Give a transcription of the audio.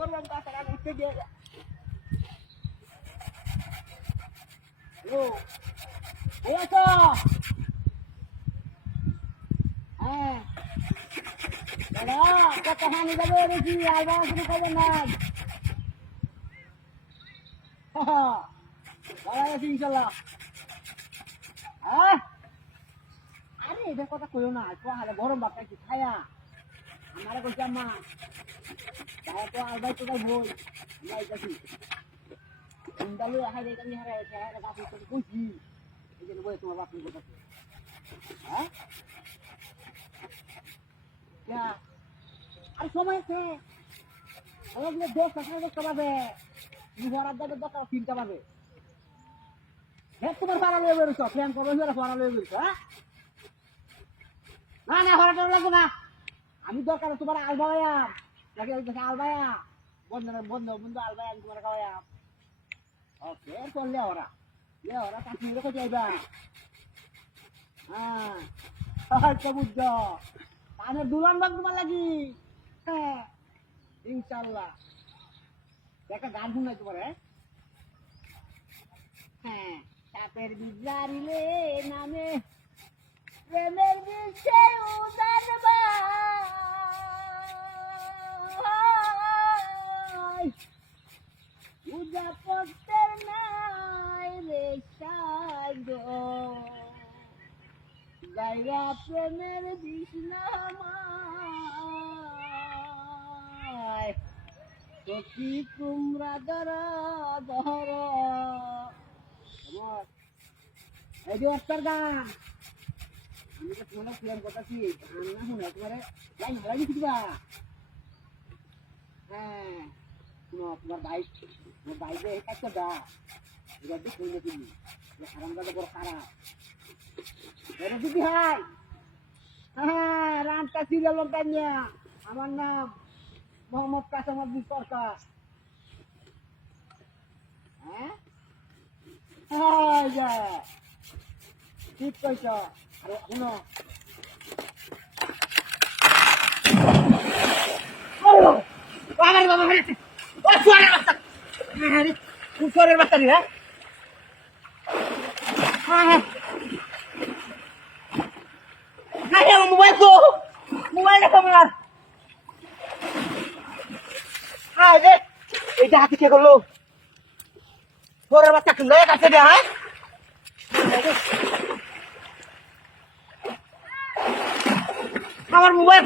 করলাম তাছাড়া উঠতে গিয়ে ও এই আছো হ্যাঁ দাদা কত হানি যাবে দেখি আলবা শুরু করবেন না দাদা আছি ইনশাল্লাহ হ্যাঁ আরে এদের কথা কইও না আরে গরম ভাত খাইছি খায়া আমারে কইছে আম্মা তাই তো আলবাই তো বই যাইতাছি ইন্দালু হাই রে কানি হারা আছে হারা বাপু তো কইছি এই যে বই তোমার বাপু কথা হ্যাঁ क्या अरे समय से अलग में दो सफर को कबाबे निवारा दे दो का तीन कबाबे है तुम्हारे सारा ले बेरो प्लान करो जरा सारा ले बेरो हां ना ना हरा तो লাগবে না আমি দরকার তোমার আলবায়া লাগে দেখে আলবায়া বন্ধ আলবায়া তোমার খাওয়া ওকে করলে ওরা কাশ্মীরে কো যাইবা হ্যাঁ আচ্ছা বুঝছো কানে দুলান বাগ তোমার লাগি হ্যাঁ ইনশাআল্লাহ একটা গান শুনাই তোমার হ্যাঁ সাপের বিজারিলে নামে প্রেমের বিষে উদার ভাই উদা পত্তের নাই রে সাগো গাইরা প্রেমের বিষ্ণামায় সখী তোমরা ধর এই যে একটা গান আমি তো তোমার প্লেন কথা কি গান না শুনে তোমার লাইন হারাই দিবা হ্যাঁ তোমার বাইকে কাছে দা এটা তো কইলে তুমি হারাম দাদা বড় খারাপ এটা দিদি হাই হ্যাঁ রানটা সিরিয়াল লোকটা আমার নাম মোহাম্মদ কাসামুদ্দিন সরকার হ্যাঁ ঠিক কইছ আরে শুনো বাবার বাবা হয়েছে ও সুয়ারের বাচ্চা আরে সুয়ারের বাচ্চা রে হ্যাঁ আরে মোবাইল দেখো আমার আরে এইটা হাতে কে করলো সুয়ারের বাচ্চা কি লয়ে গেছে রে হ্যাঁ আমার মোবাইল